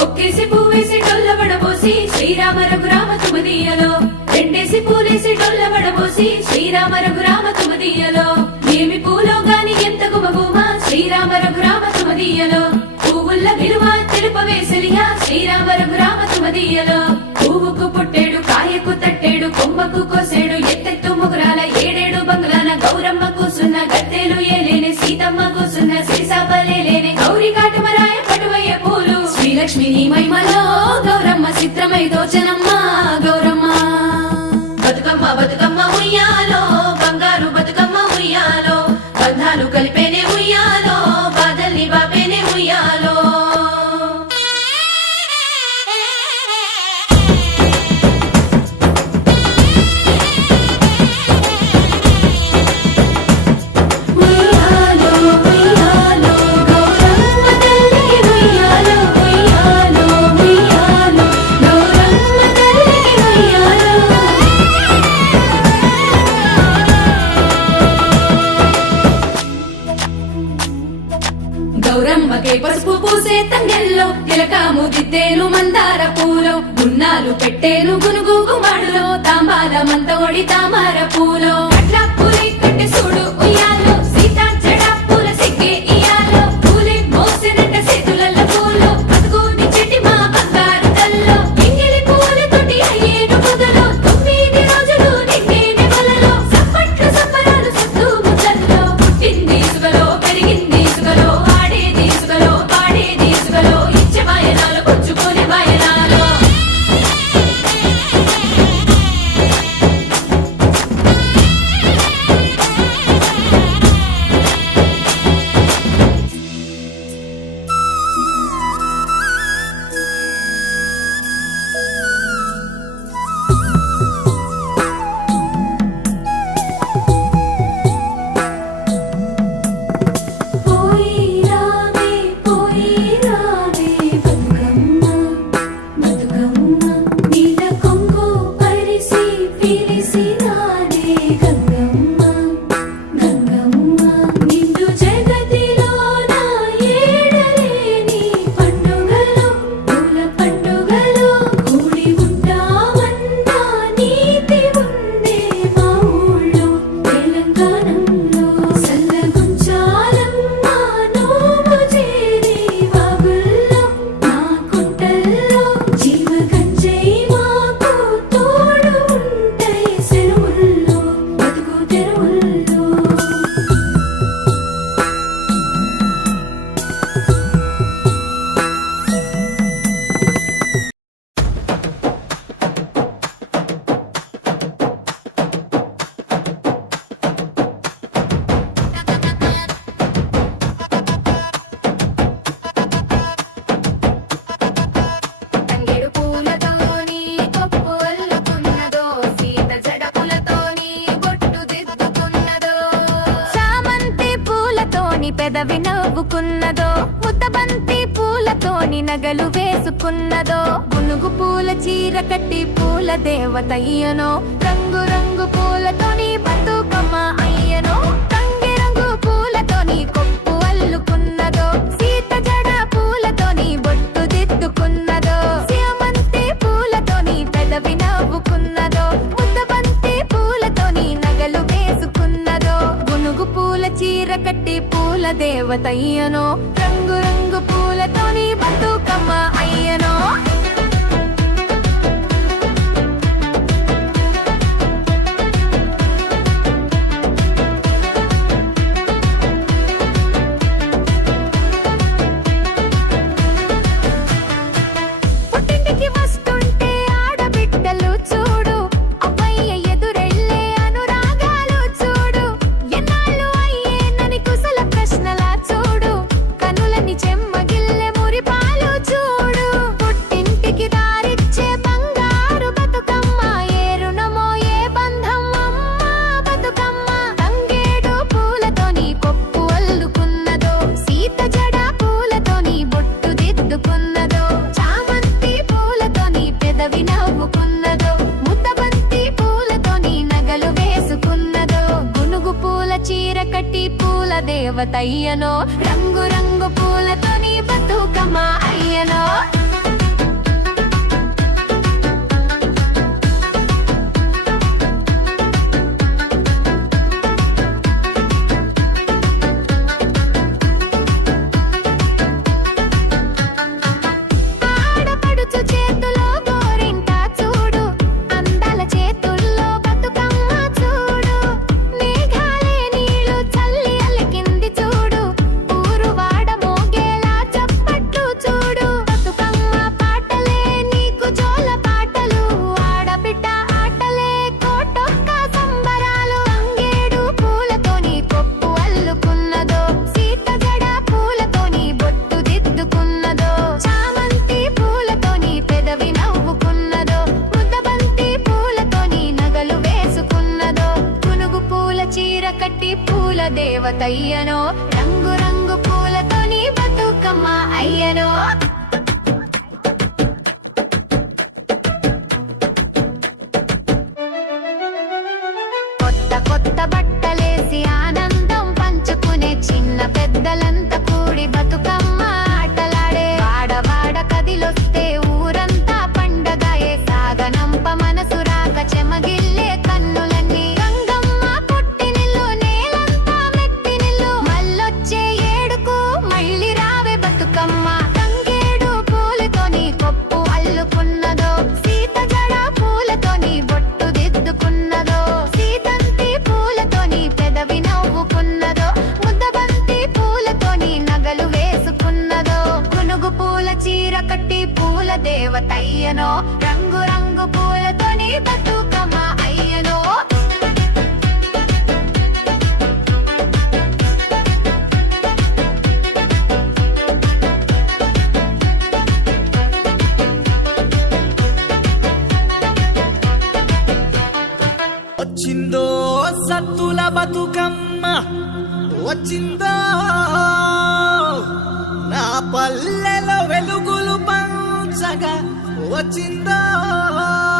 ఒక్కేసి పువ్వేసి డొల్ల వడబోసి శ్రీరామ రఘురామ తుమదీయలో రెండేసి పూలేసి డొల్ల వడబోసి శ్రీరామ రఘురామ తుమదీయలో ఏమి పూలో గాని ఎంత గుమగుమ శ్రీరామ రఘురామ తుమదీయలో పువ్వుల్ల విలువ తెలుపవేసలిగా శ్రీరామ రఘురామ తుమదీయలో పువ్వుకు పుట్టేడు కాయకు తట్టేడు కొమ్మకు కోసేడు శ్రీలక్ష్మి నీ మహిమలో గౌరమ్మ చిత్రమై దోచనమ్మ పెట్టేను గునుగు గుమ్మడిలో తాంబాల ఒడి తామర పూలో పెదవి నవ్వుకున్నదో ముద్దబంతి పూలతోని నగలు వేసుకున్నదో పునుగు పూల చీర కట్టి పూల దేవత అయ్యనో రంగు రంగు పూలతోని బతుకమ్మ అయ్యనో తంగి రంగు పూలతోని కొప్పు పూల దేవతయ్యనో రంగు రంగు పూలతోని బతుకమ్మ అయ్యనో. తాతయ్యనో రంగు రంగు పూలతో నీ బతుకమ్మ అయ్యనో? కట్టి పూల దేవతయ్యనో రంగు రంగు పూలతో నీ బతుకమ్మ అయ్యనో. దేవతయ్యనో రంగు రంగు పూలతో నీ అయ్యనో? వచ్చిందో సత్తుల బతుకమ్మ వచ్చిందో నా పల్లెలో వెలుగు 我听到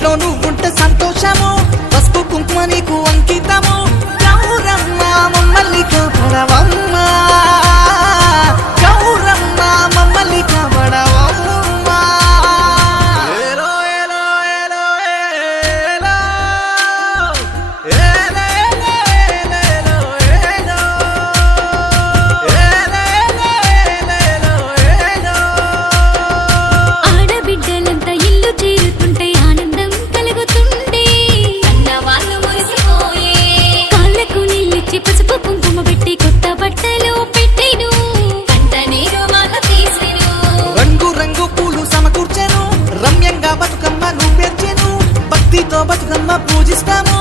ఇంట్లో నువ్వుంటే సంతోషము పసుపు కుంకుమ నీకు బతుకమ్మ పూజిస్తాము.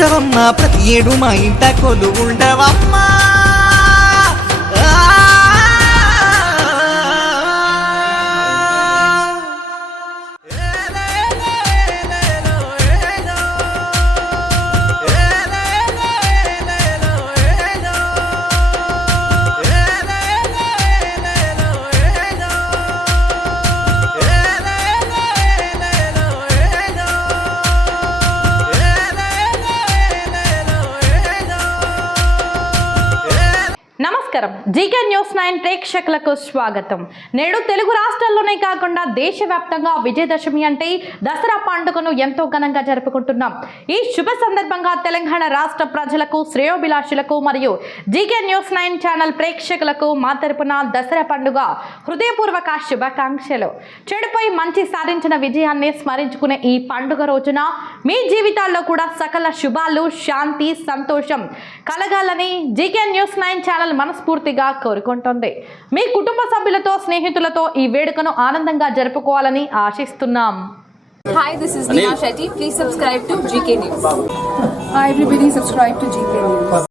దీవించవమ్మా ప్రతి ఏడు మా ఇంట కొలు ఉండవమ్మా నమస్కారం. జీకే న్యూస్ నైన్ ప్రేక్షకులకు స్వాగతం. నేడు తెలుగు రాష్ట్రాల్లోనే కాకుండా దేశవ్యాప్తంగా విజయదశమి అంటే దసరా పండుగను ఎంతో ఘనంగా జరుపుకుంటున్నాం. ఈ శుభ సందర్భంగా తెలంగాణ రాష్ట్ర ప్రజలకు శ్రేయోభిలాషులకు మరియు జీకే న్యూస్ నైన్ ఛానల్ ప్రేక్షకులకు మా తరపున దసరా పండుగ హృదయపూర్వక శుభాకాంక్షలు. చెడుపై మంచి సాధించిన విజయాన్ని స్మరించుకునే ఈ పండుగ రోజున మీ జీవితాల్లో కూడా సకల శుభాలు శాంతి సంతోషం కలగాలని జీకే న్యూస్ నైన్ ఛానల్ మనస్ఫూర్తిగా కోరుకుంటుంది. మీ కుటుంబ సభ్యులతో స్నేహితులతో ఈ వేడుకను ఆనందంగా జరుపుకోవాలని ఆశిస్తున్నాం. Hi this is subscribe to GK news to GK news